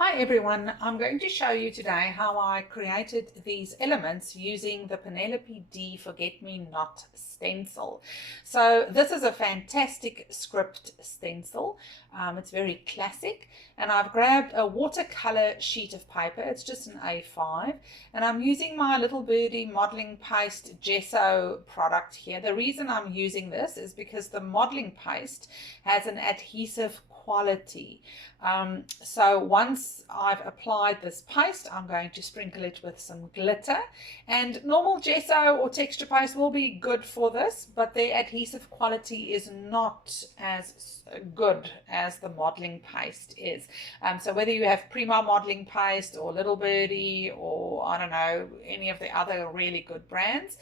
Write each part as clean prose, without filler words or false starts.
Hi everyone, I'm going to show you today how I created these elements using the Penelope D Forget Me Not stencil. So this is a fantastic script stencil. It's very classic, and I've grabbed a watercolor sheet of paper. It's just an A5, and I'm using my Little Birdie modeling paste gesso product here. The reason I'm using this is because the modeling paste has an adhesive quality. So once I've applied this paste, I'm going to sprinkle it with some glitter, and normal gesso or texture paste will be good for this, but the adhesive quality is not as good as the modeling paste is. So whether you have Prima modeling paste or Little Birdie or I don't know, any of the other really good brands,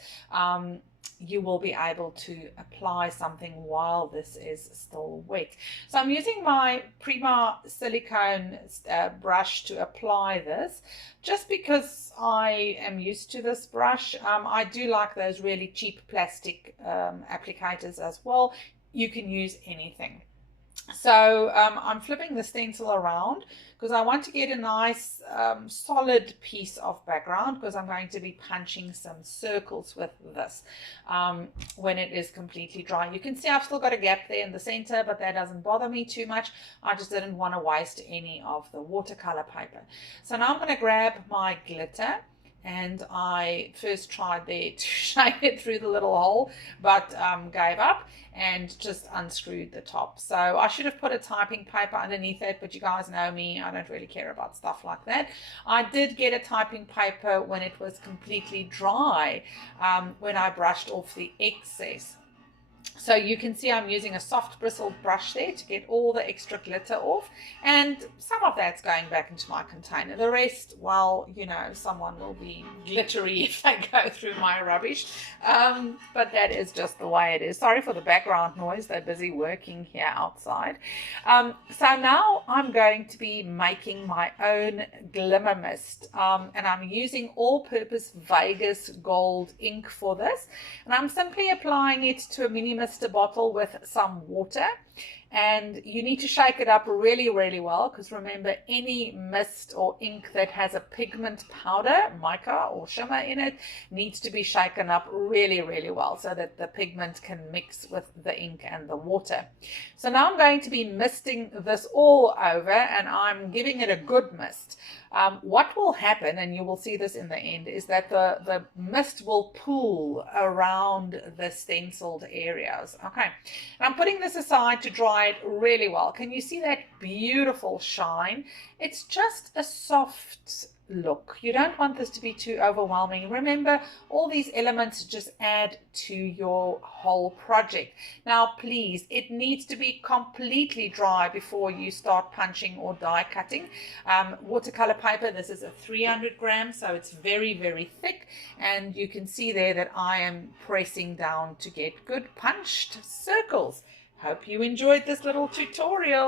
you will be able to apply something while this is still wet. So I'm using my Prima silicone brush to apply this, just because I am used to this brush. I do like those really cheap plastic applicators as well. You can use anything. So I'm flipping the stencil around because I want to get a nice solid piece of background, because I'm going to be punching some circles with this when it is completely dry. You can see I've still got a gap there in the center, but that doesn't bother me too much. I just didn't want to waste any of the watercolor paper. So now I'm going to grab my glitter, and I first tried there to shade it through the little hole, but gave up and just unscrewed the top. So I should have put a typing paper underneath it, but you guys know me, I don't really care about stuff like that. I did get a typing paper when it was completely dry, when I brushed off the excess. So you can see I'm using a soft bristled brush there to get all the extra glitter off, and some of that's going back into my container. The rest, well, you know, someone will be glittery if they go through my rubbish, but that is just the way it is. Sorry for the background noise, they're busy working here outside. So now I'm going to be making my own glimmer mist, and I'm using all-purpose Vegas gold ink for this, and I'm simply applying it to a mini mister bottle with some water, and you need to shake it up really well, because remember, any mist or ink that has a pigment powder, mica or shimmer in it, needs to be shaken up really well so that the pigment can mix with the ink and the water. So now I'm going to be misting this all over, and I'm giving it a good mist. What will happen, and you will see this in the end, is that the mist will pool around the stenciled areas. Okay, and I'm putting this aside to dry it really well. Can you see that beautiful shine? It's just a soft look. You don't want this to be too overwhelming. Remember, all these elements just add to your whole project. Now please, it needs to be completely dry before you start punching or die cutting. Watercolor paper, this is a 300 grams, so it's very thick, and you can see there that I am pressing down to get good punched circles. Hope you enjoyed this little tutorial.